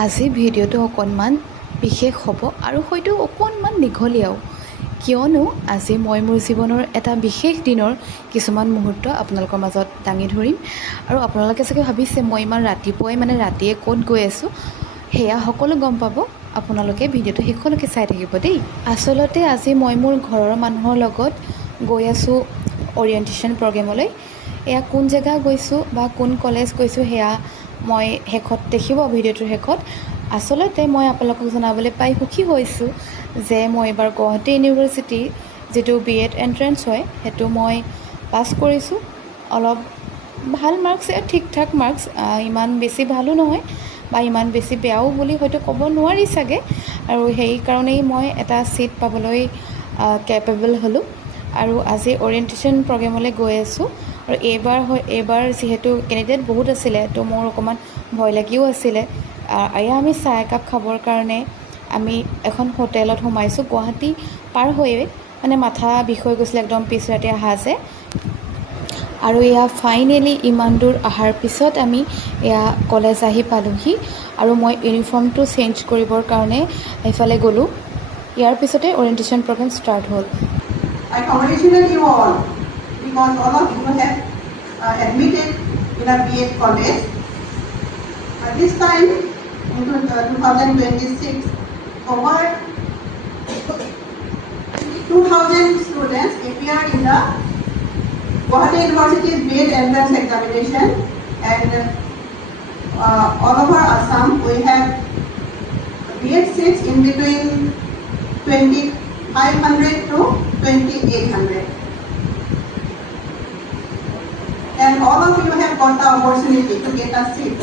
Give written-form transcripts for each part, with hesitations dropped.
আজি ভিডিঅ'টো অকণমান বিশেষ হ'ব আৰু হয়তো অকণমান দীঘলীয়াও, কিয়নো আজি মই মোৰ জীৱনৰ এটা বিশেষ দিনৰ কিছুমান মুহূৰ্ত আপোনালোকৰ মাজত দাঙি ধৰিম। আৰু আপোনালোকে চাগে ভাবিছে মই ইমান ৰাতিপুৱাই ৰাতিয়ে ক'ত গৈ আছোঁ, সেয়া সকলো গম পাব আপোনালোকে ভিডিঅ'টো শেষলৈকে চাই থাকিব দেই। আচলতে আজি মই মোৰ ঘৰৰ মানুহৰ লগত গৈ আছোঁ অৰিয়েণ্টেশ্যন প্ৰগ্ৰেমলৈ। এয়া কোন জেগা গৈছোঁ বা কোন কলেজ গৈছোঁ সেয়া মই শেষত দেখিব ভিডিঅ'টোৰ শেষত। আচলতে মই আপোনালোকক জনাবলৈ পাই সুখী হৈছোঁ যে মই এইবাৰ গুৱাহাটী ইউনিভাৰ্চিটি যিটো BEd এণ্ট্ৰেঞ্চ হয় সেইটো মই পাছ কৰিছোঁ। অলপ ভাল মাৰ্কছ, ঠিক ঠাক মাৰ্কছ, ইমান বেছি ভালো নহয় বা ইমান বেছি বেয়াও বুলি হয়তো ক'ব নোৱাৰি চাগে। আৰু সেইকাৰণেই মই এটা ছিট পাবলৈ কেপেবল হ'লোঁ। আৰু আজি অৰিয়েণ্টেশ্যন প্ৰগ্ৰেমলৈ গৈ আছোঁ। আৰু এইবাৰ যিহেতু কেণ্ডিডেট বহুত আছিলে তো মোৰ অকণমান ভয় লাগিও আছিলে। এয়া আমি চাহ একাপ খাবৰ কাৰণে আমি এখন হোটেলত সোমাইছোঁ। গুৱাহাটী পাৰ হৈয়ে মাথা বিষ হৈ গৈছিলে একদম পিছ ৰাতি অহা যে। আৰু এয়া ফাইনেলি ইমান দূৰ অহাৰ পিছত আমি এয়া কলেজ আহি পালোঁহি। আৰু মই ইউনিফৰ্মটো চেঞ্জ কৰিবৰ কাৰণে এইফালে গ'লোঁ। ইয়াৰ পিছতে অৰিয়েণ্টেশ্যন প্ৰগ্ৰেম ষ্টাৰ্ট হ'ল। I congratulate you all because all of you have admitted in a BEd college. At this time, in 2026, over 2,000 students appeared in the Guwahati University's BEd entrance examination, and all over Assam we have BEd seats in between 2,500 to 2,800. And all of you have got the opportunity to get a seat.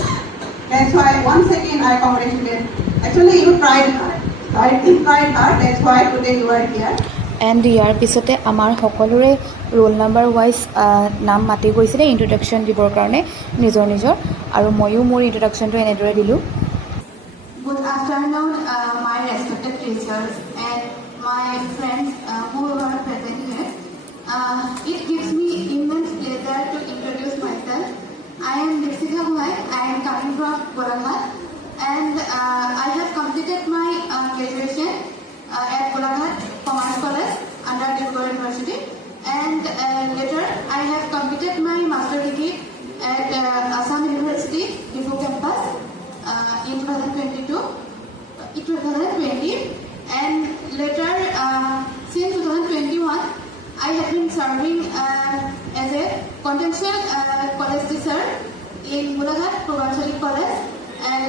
That's why once again I congratulate. Actually you tried hard. You tried hard. That's why today you are here. And ইয়াৰ পিছতে আমাৰ সকলোৰে roll number wise নাম মাতি গৈছিলে introduction দিবৰ কাৰণে নিজৰ আৰু ময়ো মোৰ ইণ্ট্ৰডাকশ্যনটো এনেদৰে দিলোঁ। Good afternoon, my respected teachers and my friends who are present here. It gives me immense pleasure to introduce myself. I am Dipsika Bhai. I am coming from Golaghat, and I have completed my graduation at Golaghat Commerce College under Digbrugad University, and later I have completed my master degree at Assam University, Difu campus in 2020, and later since 2021 I have been serving as a contextual college teacher in Golaghat Purvanchali College, and